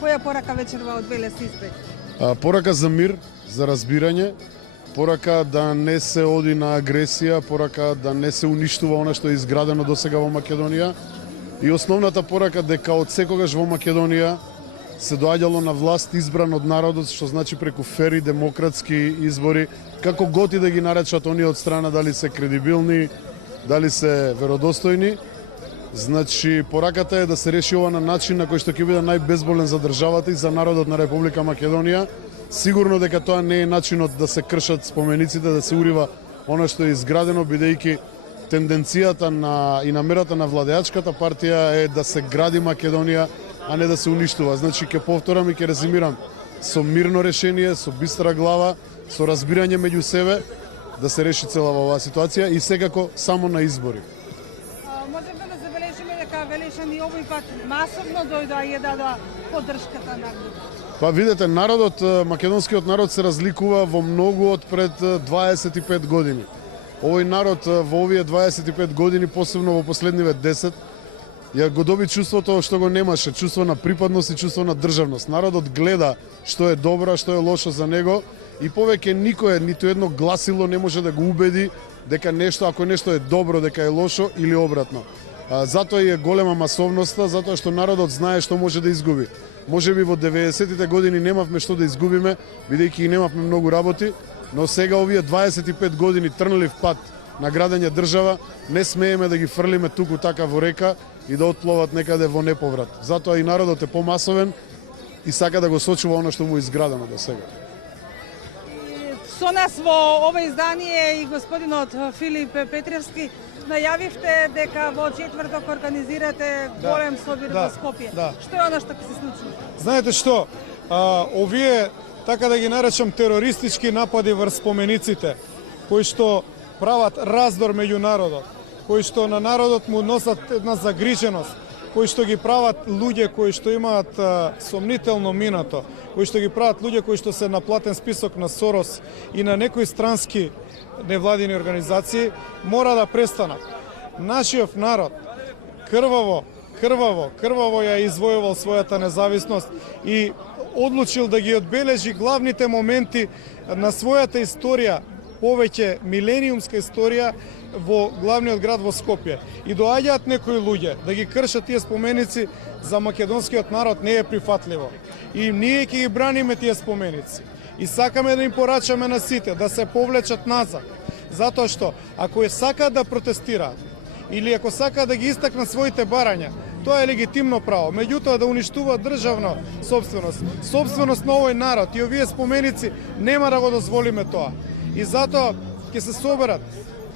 Која порака вечерва од Велес Избег? Порака за мир, за разбирање, порака да не се оди на агресија, порака да не се уништува она што е изградено досега во Македонија и основната порака дека од секогаш во Македонија се доаѓало на власт избран од народот, што значи преку фери демократски избори, како год и да ги наречат оние од страна, дали се кредибилни, дали се веродостојни. Значи, пораката е да се реши ова на начин на кој што ќе биде најбезболен за државата и за народот на Република Македонија. Сигурно дека тоа не е начинот да се кршат спомениците, да се урива она што е изградено, бидејќи тенденцијата и намерата на владеачката партија е да се гради Македонија, а не да се уништува. Значи, ќе повторам и ќе резимирам, со мирно решение, со бистра глава, со разбирање меѓу себе, да се реши целава оваа ситуација и секако само на избори. Можеме да забележиме дека Велешани овој пат масовно дојдоа и дадоа поддршката на групата. Па видете, народот, македонскиот народ се разликува во многу од пред 25 години. Овој народ во овие 25 години, посебно во последниве 10, ја го доби чувството што го немаше, чувство на припадност и чувство на државност. Народот гледа што е добро, што е лошо за него и повеќе никое, ниту едно гласило не може да го убеди дека нешто, ако нешто е добро, дека е лошо или обратно. Затоа е голема масовноста, затоа што народот знае што може да изгуби. Можеби во 90-тите години немавме што да изгубиме, бидејќи и немавме многу работи, но сега овие 25 години трнлив пат на градење држава не смееме да ги фрлиме туку така во река и да отпловат некаде во неповрат. Затоа и народот е помасовен и сака да го сочува оно што му е изградено до сега. Со нас во ова издание и господинот Филип Петревски, најавивте дека во четврток организирате голем собир во Скопје. Што е она што ќе се случи? Знаете што, овие, така да ги наречам, терористички напади врз спомениците, кои што прават раздор меѓу народот, кои што на народот му носат една загриженост, кои што ги прават луѓе кои што имаат сомнително минато, кои што ги прават луѓе кои што се на платен список на Сорос и на некои странски невладини организации, мора да престанат. Нашиот народ крваво ја извојувал својата независност и одлучил да ги одбележи главните моменти на својата историја, повеќе милениумска историја во главниот град во Скопје. И доаѓаат некои луѓе да ги кршат тие споменици, за македонскиот народ не е прифатливо. И ние ќе ги браниме тие споменици. И сакаме да им порачаме на сите да се повлечат назад. Затоа што ако сакаат да протестираат или ако сакаат да ги истакнат своите барања, тоа е легитимно право. Меѓутоа да уништува државна собственост на овој народ и овие споменици, нема да го дозволиме тоа. И затоа ќе се соберат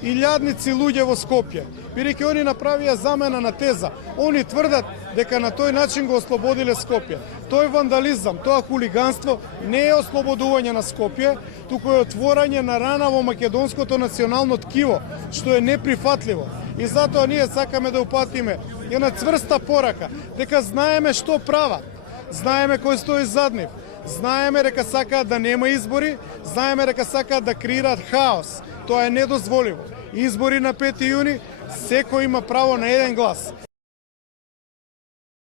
илјадници луѓе во Скопје, бидејќи они направија замена на теза. Они тврдат дека на тој начин го ослободиле Скопје. Тој вандализам, тоа хулиганство не е ослободување на Скопје, туку е отворање на рана во македонското национално ткиво, што е неприфатливо. И затоа ние сакаме да упатиме една цврста порака, дека знаеме што прават, знаеме кој стои зад нив, знаеме дека сакаат да нема избори, знаеме дека сакаат да креираат хаос. Тоа е недозволиво. Избори на 5 јуни, секој има право на еден глас.